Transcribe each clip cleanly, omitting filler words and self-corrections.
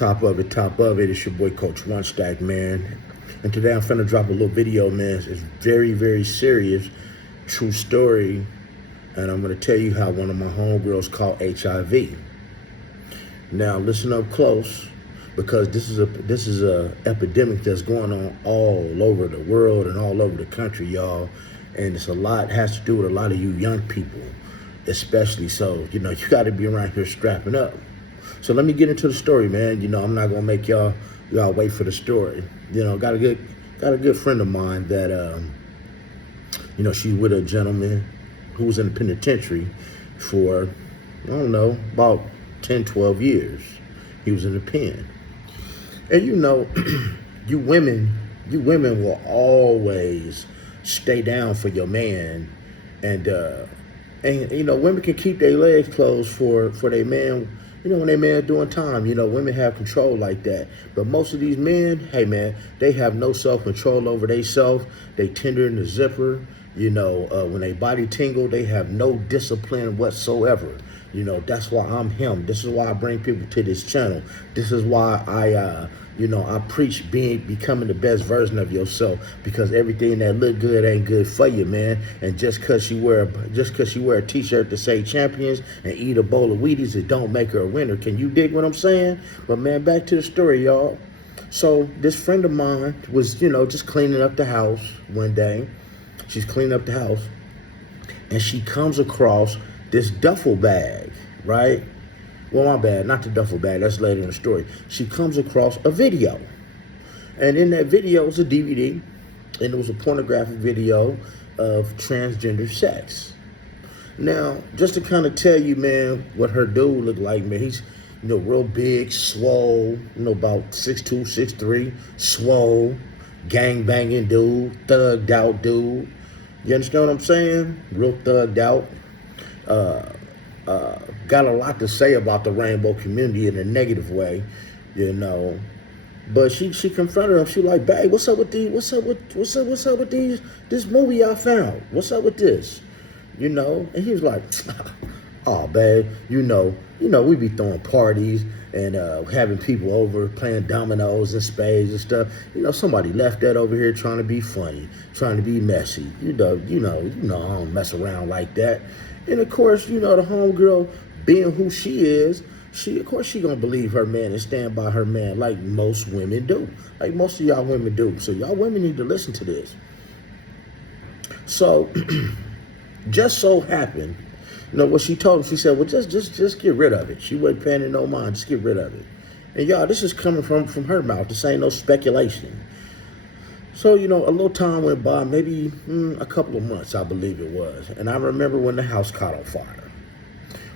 Top of it, top of it. It's your boy Coach One Stack, man. And today I'm finna drop a little video, man. It's very, very serious, true story. And I'm gonna tell you how one of my homegirls caught HIV. Now listen up close, because this is a epidemic that's going on all over the world and all over the country, y'all. And it's has to do with a lot of you young people, especially. So, you gotta be around here strapping up. So let me get into the story, man. I'm not gonna make y'all wait for the story. Got a good friend of mine that she's with a gentleman who was in the penitentiary for, I don't know, about 10, 12 years. He was in the pen. And you women will always stay down for your man. And women can keep their legs closed for their man. When they man doing time, women have control like that. But most of these men, hey man, they have no self-control over themselves. They tender in the zipper. When they body tingle, they have no discipline whatsoever. That's why I'm him. This is why I bring people to this channel. This is why I preach becoming the best version of yourself, because everything that look good ain't good for you, man. And just cause you wear a t-shirt to say champions and eat a bowl of Wheaties, it don't make her a winner. Can you dig what I'm saying? But man, back to the story, y'all. So this friend of mine was, just cleaning up the house one day. She's cleaning up the house and she comes across this duffel bag, right? Well, my bad, not the duffel bag, that's later in the story. She comes across a video. And in that video was a DVD, and it was a pornographic video of transgender sex. Now, just to kind of tell you, man, what her dude looked like, man, he's, real big, swole, about 6'2", 6'3", swole, gang-banging dude, thugged out dude. You understand what I'm saying? Real thugged out. Got a lot to say about the rainbow community in a negative way, But she confronted him. She like, babe, what's up with this movie I found? What's up with this? And he was like, oh, babe, we be throwing parties and having people over playing dominoes and spades and stuff. Somebody left that over here trying to be funny, trying to be messy. I don't mess around like that. And of course, the homegirl, being who she is, she gonna believe her man and stand by her man like most women do. Like most of y'all women do. So y'all women need to listen to this. So just so happened, what she told him, she said, well, just get rid of it. She wasn't paying it no mind, just get rid of it. And y'all, this is coming from her mouth. This ain't no speculation. So, a little time went by, maybe a couple of months, I believe it was. And I remember when the house caught on fire.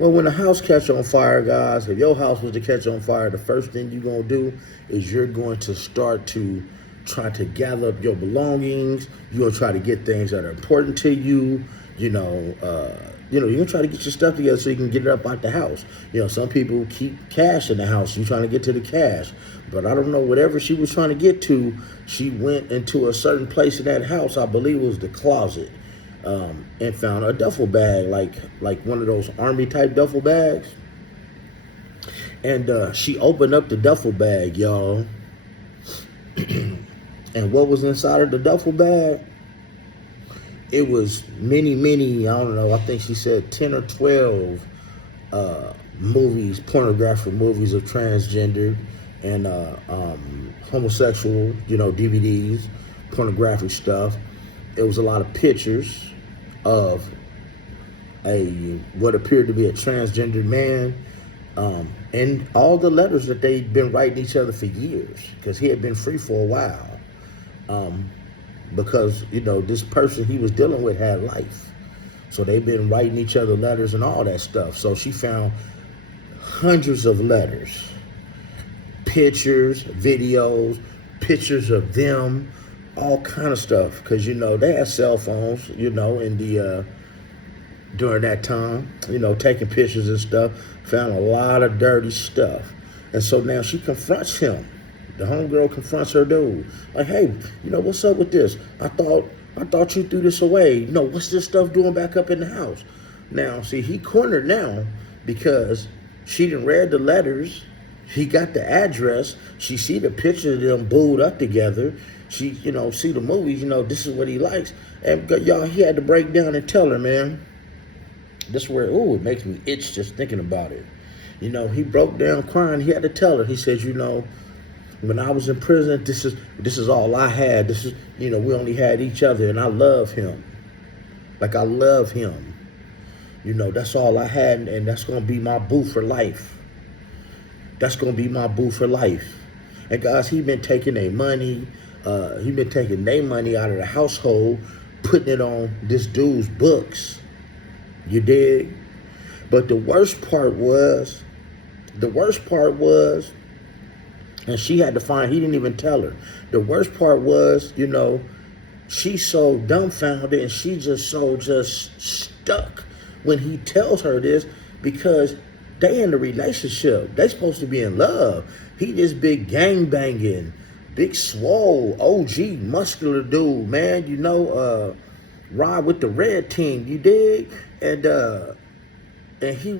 Well, when the house catch on fire, guys, if your house was to catch on fire, the first thing you're going to do is you're going to start to try to gather up your belongings. You're going to try to get things that are important to you. You're going to try to get your stuff together so you can get it up out the house. Some people keep cash in the house. You're trying to get to the cash. But I don't know, whatever she was trying to get to, she went into a certain place in that house, I believe it was the closet, and found a duffel bag, like one of those army type duffel bags. And she opened up the duffel bag, y'all. And what was inside of the duffel bag? It was many, I don't know, I think she said 10 or 12 movies, pornographic movies of transgender and homosexual, DVDs, pornographic stuff. It was a lot of pictures of what appeared to be a transgender man, and all the letters that they'd been writing each other for years, because he had been free for a while. Because, this person he was dealing with had life. So they've been writing each other letters and all that stuff. So she found hundreds of letters, pictures, videos, pictures of them, all kind of stuff. Because, they had cell phones, in the, during that time, taking pictures and stuff, found a lot of dirty stuff. And so now she confronts him. The homegirl confronts her dude. Like, hey, what's up with this? I thought you threw this away. What's this stuff doing back up in the house? Now, see, he cornered now because she done read the letters. He got the address. She see the picture of them booed up together. She, see the movies, this is what he likes. And y'all, he had to break down and tell her, man. This is where, it makes me itch just thinking about it. He broke down crying. He had to tell her. He says, when I was in prison, this is all I had. This is, we only had each other, and I love him. Like, I love him. That's all I had, and that's going to be my boo for life. That's going to be my boo for life. And guys, he been taking their money. He been taking their money out of the household, putting it on this dude's books. You dig? But the worst part was, and she had to find, he didn't even tell her. The worst part was, she's so dumbfounded and she just stuck when he tells her this, because they in a relationship. They supposed to be in love. He this big gang banging, big swole, OG, muscular dude, man. Ride with the red team, you dig? And he,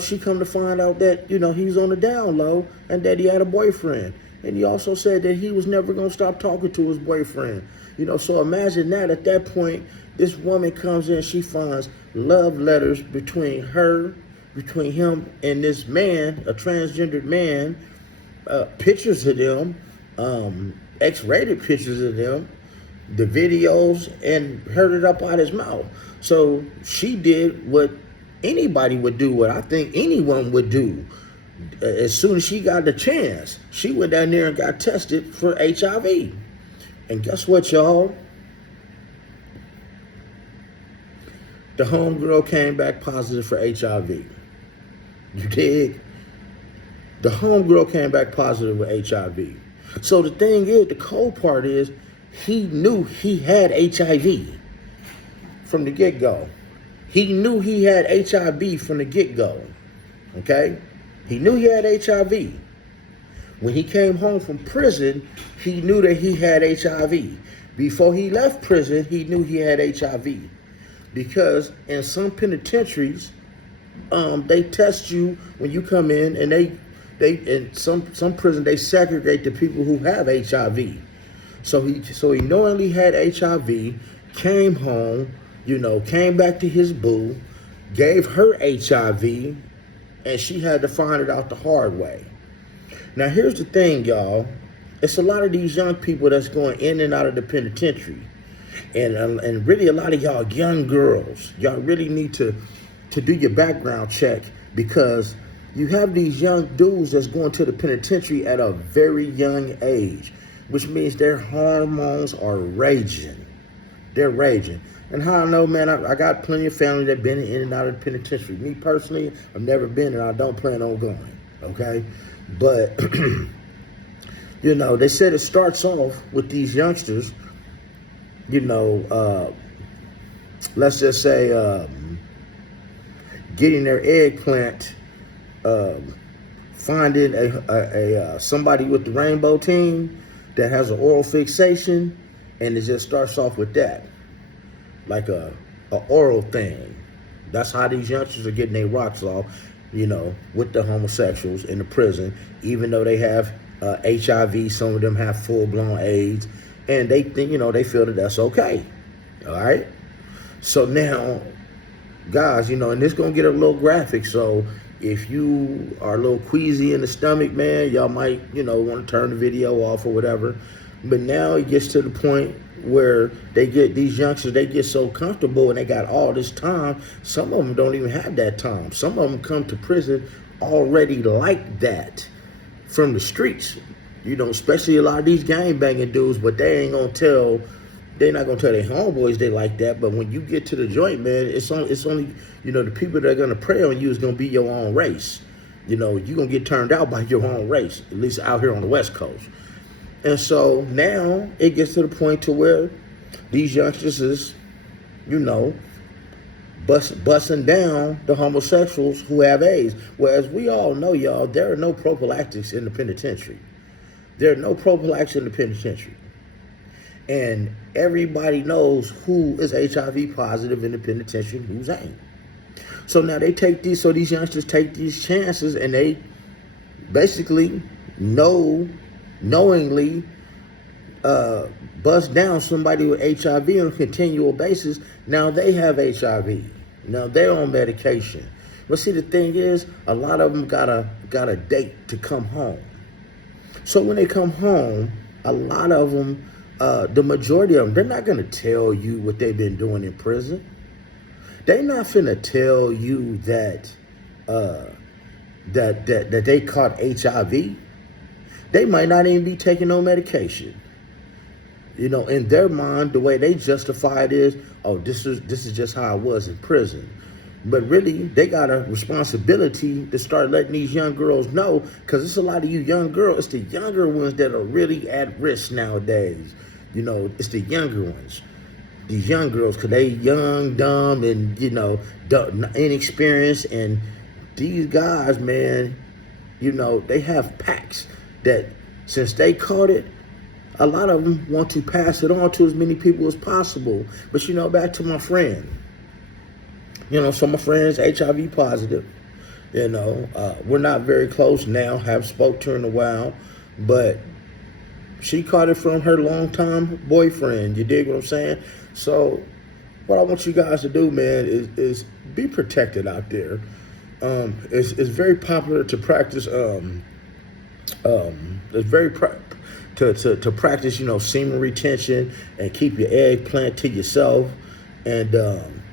she come to find out that, he's on the down low and that he had a boyfriend. And he also said that he was never going to stop talking to his boyfriend. So imagine that at that point, this woman comes in, she finds love letters between him and this man, a transgendered man, pictures of them, X-rated pictures of them, the videos, and heard it up out his mouth. So she did what anybody would do, what I think anyone would do. As soon as she got the chance, she went down there and got tested for HIV. And guess what, y'all? The homegirl came back positive for HIV. You dig? The homegirl came back positive with HIV. So the thing is, the cold part is, he knew he had HIV from the get-go. He knew he had HIV from the get-go. Okay? He knew he had HIV. When he came home from prison, he knew that he had HIV. Before he left prison, he knew he had HIV. Because in some penitentiaries, they test you when you come in, and they in some prison they segregate the people who have HIV. So he knowingly had HIV, came home, came back to his boo, gave her HIV, and she had to find it out the hard way. Now here's the thing, y'all. It's a lot of these young people that's going in and out of the penitentiary. And really a lot of y'all young girls, y'all really need to do your background check, because you have these young dudes that's going to the penitentiary at a very young age, which means their hormones are raging. They're raging. And how I know, man, I got plenty of family that been in and out of the penitentiary. Me personally, I've never been, and I don't plan on going, okay? But, they said it starts off with these youngsters, let's just say, getting their eggplant, finding a somebody with the rainbow team that has an oral fixation, and it just starts off with that, like a oral thing. That's how these youngsters are getting their rocks off, with the homosexuals in the prison, even though they have HIV. Some of them have full-blown AIDS, and they think, they feel that that's okay. All right. So now, guys, and this gonna get a little graphic. So if you are a little queasy in the stomach, man, y'all might, want to turn the video off or whatever. But now it gets to the point where these youngsters, they get so comfortable and they got all this time. Some of them don't even have that time. Some of them come to prison already like that from the streets, especially a lot of these gang banging dudes, but they're not gonna tell their homeboys they like that. But when you get to the joint, man, it's only the people that are gonna prey on you is gonna be your own race. You're gonna get turned out by your own race, at least out here on the West Coast. And so now it gets to the point to where these youngsters is, busting down the homosexuals who have AIDS. Well, as we all know, y'all, there are no prophylactics in the penitentiary. There are no prophylactics in the penitentiary. And everybody knows who is HIV positive in the penitentiary and who's ain't. So now these youngsters take these chances, and they basically knowingly bust down somebody with HIV on a continual basis. Now they have HIV. Now they're on medication. But see, the thing is, a lot of them got a date to come home. So when they come home, a lot of them, the majority of them, they're not going to tell you what they've been doing in prison. They're not finna tell you that that they caught HIV. They might not even be taking no medication. You know, in their mind, the way they justify it is, oh, this is just how I was in prison. But really, they got a responsibility to start letting these young girls know, because it's a lot of you young girls, it's the younger ones that are really at risk nowadays. You know, it's the younger ones. These young girls, because they young, dumb, and, you know, inexperienced. And these guys, man, you know, they have packs that since they caught it, a lot of them want to pass it on to as many people as possible. But, you know, back to my friend. You know, so my friend's HIV positive. You know, we're not very close now, haven't spoke to her in a while. But she caught it from her longtime boyfriend. You dig what I'm saying? So what I want you guys to do, man, is be protected out there. It's very popular to practice. It's very to practice, you know, semen retention and keep your eggplant to yourself. And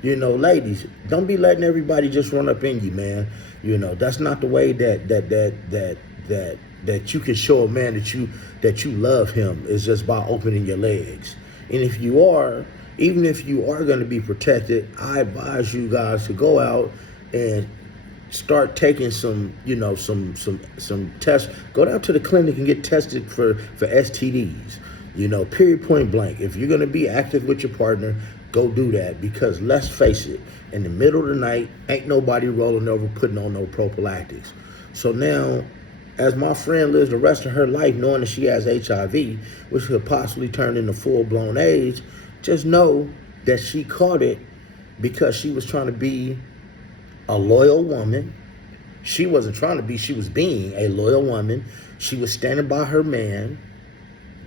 you know, ladies, don't be letting everybody just run up in you, man. You know, that's not the way that you can show a man that you love him, is just by opening your legs. And if you are, even if you are going to be protected, I advise you guys to go out and start taking some, you know, some tests. Go down to the clinic and get tested for STDs. You know, period, point blank. If you're going to be active with your partner, go do that, because let's face it, in the middle of the night, ain't nobody rolling over putting on no prophylactics. So now, as my friend lives the rest of her life knowing that she has HIV, which could possibly turn into full-blown AIDS, just know that she caught it because she was trying to be a loyal woman. She wasn't trying to be, she was being a loyal woman. She was standing by her man.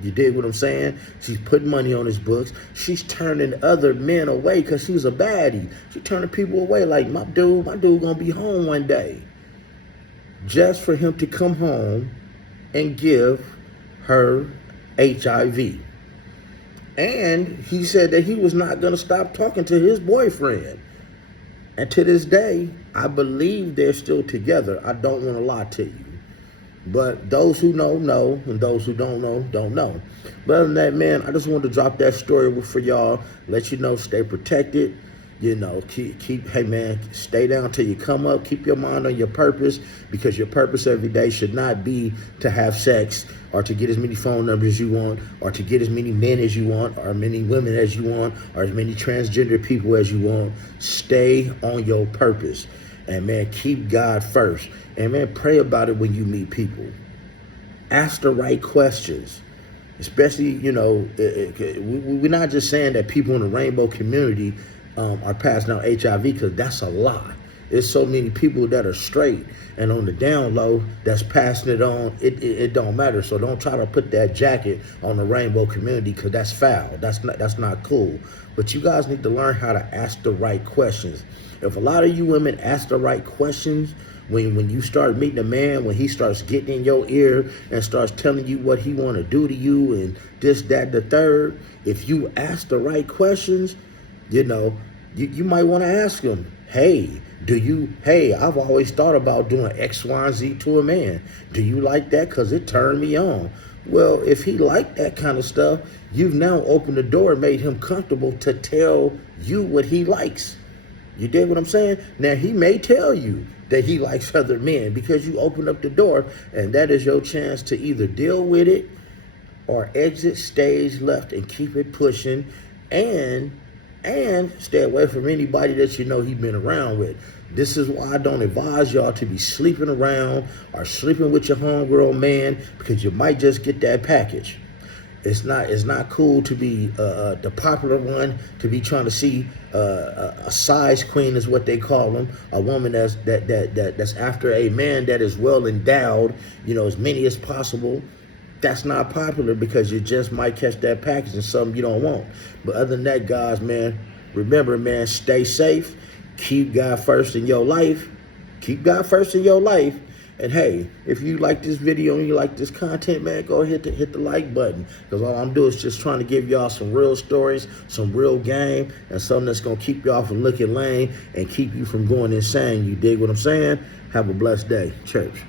You dig what I'm saying? She's putting money on his books. She's turning other men away because she's a baddie. She's turning people away like, my dude gonna be home one day. Just for him to come home and give her HIV. And he said that he was not gonna stop talking to his boyfriend. And to this day, I believe they're still together. I don't want to lie to you. But those who know, know, and those who don't know, don't know. But other than that, man, I just wanted to drop that story for y'all. Let you know, stay protected. You know, hey, man, stay down till you come up. Keep your mind on your purpose, because your purpose every day should not be to have sex or to get as many phone numbers as you want, or to get as many men as you want, or many women as you want, or as many transgender people as you want. Stay on your purpose. And, man, keep God first. And, man, pray about it when you meet people. Ask the right questions. Especially, you know, we're not just saying that people in the rainbow community are passing out HIV, because that's a lie. There's so many people that are straight and on the down low that's passing it on. It don't matter. So don't try to put that jacket on the rainbow community, because that's foul. That's not cool. But you guys need to learn how to ask the right questions. If a lot of you women ask the right questions, when you start meeting a man, when he starts getting in your ear and starts telling you what he want to do to you and this, that, the third, if you ask the right questions, you know, you might want to ask him, hey, I've always thought about doing X, Y, and Z to a man. Do you like that? Because it turned me on. Well, if he liked that kind of stuff, you've now opened the door and made him comfortable to tell you what he likes. You dig what I'm saying? Now, he may tell you that he likes other men because you opened up the door, and that is your chance to either deal with it or exit stage left and keep it pushing, and stay away from anybody that you know he's been around with. This is why I don't advise y'all to be sleeping around or sleeping with your homegirl man, because you might just get that package. It's not cool to be the popular one, to be trying to see a size queen is what they call them, a woman that's after a man that is well endowed, as many as possible. That's not popular because you just might catch that package and something you don't want. But other than that, guys, man, remember, man, stay safe. Keep God first in your life. Keep God first in your life. And hey, if you like this video and you like this content, man, go ahead to hit the like button. Because all I'm doing is just trying to give y'all some real stories, some real game, and something that's going to keep y'all from looking lame and keep you from going insane. You dig what I'm saying? Have a blessed day. Church.